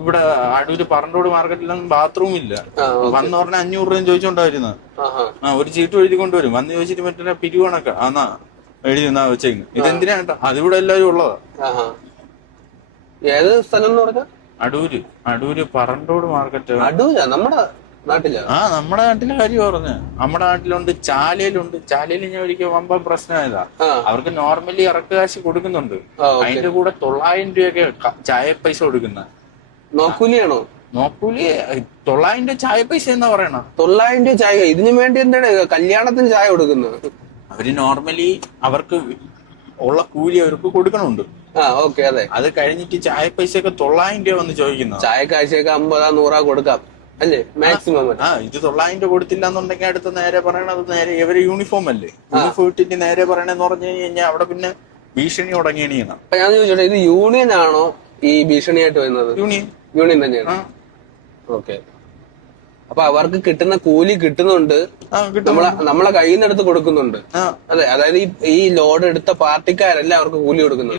ഇവിടെ അടൂര് പറണ്ടോട് മാർക്കറ്റിലൊന്നും ബാത്റൂം ഇല്ല. വന്ന് പറഞ്ഞ 500 രൂപ ചോദിച്ചോണ്ടായിരുന്നു. ഒരു ചീട്ട് എഴുതി കൊണ്ടുവരും. വന്ന് ചോദിച്ചിട്ട് മറ്റേ പിരിവണക്ക ആന്നാ എഴുതി എന്നാ വെച്ചേക്കുന്നു. ഇതെന്തിനാ അതിവിടെ എല്ലാരും ഉള്ളതാ. ഏത് സ്ഥലം എന്ന് പറഞ്ഞ? അടൂര് പറണ്ടോട് മാർക്കറ്റ്. അടൂരാ നമ്മുടെ നാട്ടില? നമ്മുടെ നാട്ടിലെ കാര്യം പറഞ്ഞ. നമ്മുടെ നാട്ടിലുണ്ട്, ചാലയിലുണ്ട്. ചാലയിൽ ഞാൻ ഒരിക്കൽ വമ്പൻ പ്രശ്നമായതാ. അവർക്ക് നോർമലി ഇറക്ക് കാശ് കൊടുക്കുന്നുണ്ട്. അതിന്റെ കൂടെ 900 രൂപയൊക്കെ ചായ പൈസ കൊടുക്കുന്ന. നോക്കൂലിയാണോ? നോക്കൂലി 900 രൂപ ചായ പൈസ എന്നാ പറയണ. 900 രൂപ ചായ? ഇതിനു വേണ്ടി എന്താണ് കല്യാണത്തിന് ചായ കൊടുക്കുന്നത്? അവര് നോർമലി അവർക്ക് ഉള്ള കൂലി അവർക്ക് കൊടുക്കണുണ്ട്. ഓക്കെ, അതെ. അത് കഴിഞ്ഞിട്ട് ചായ പൈസ ഒക്കെ 900 രൂപ വന്ന് ചോദിക്കുന്ന. ചായ കാഴ്ചയൊക്കെ 50-100 കൊടുക്കാം അല്ലേ മാക്സിമം? ഇത് 900 രൂപ കൊടുത്തില്ല എന്നുണ്ടെങ്കിൽ അടുത്ത് നേരെ പറയണത് നേരെ ഇവര് യൂണിഫോം അല്ലേ, യൂണിഫോം ഇട്ടിട്ട് നേരെ പറയണെന്ന് പറഞ്ഞു കഴിഞ്ഞാൽ അവിടെ പിന്നെ ഭീഷണി തുടങ്ങിയാണ്. ഞാൻ ചോദിച്ചോട്ടെ, ഇത് യൂണിയൻ ആണോ ഈ ഭീഷണിയായിട്ട് വരുന്നത്? യൂണിയൻ തന്നെയാണ്. ഓക്കെ. അപ്പൊ അവർക്ക് കിട്ടുന്ന കൂലി കിട്ടുന്നുണ്ട്, നമ്മളെ കയ്യിൽ നിന്ന് എടുത്ത് കൊടുക്കുന്നുണ്ട്. അതെ, അതായത് ഈ ലോഡ് എടുത്ത പാർട്ടിക്കാരല്ല അവർക്ക് കൂലി കൊടുക്കുന്നത്.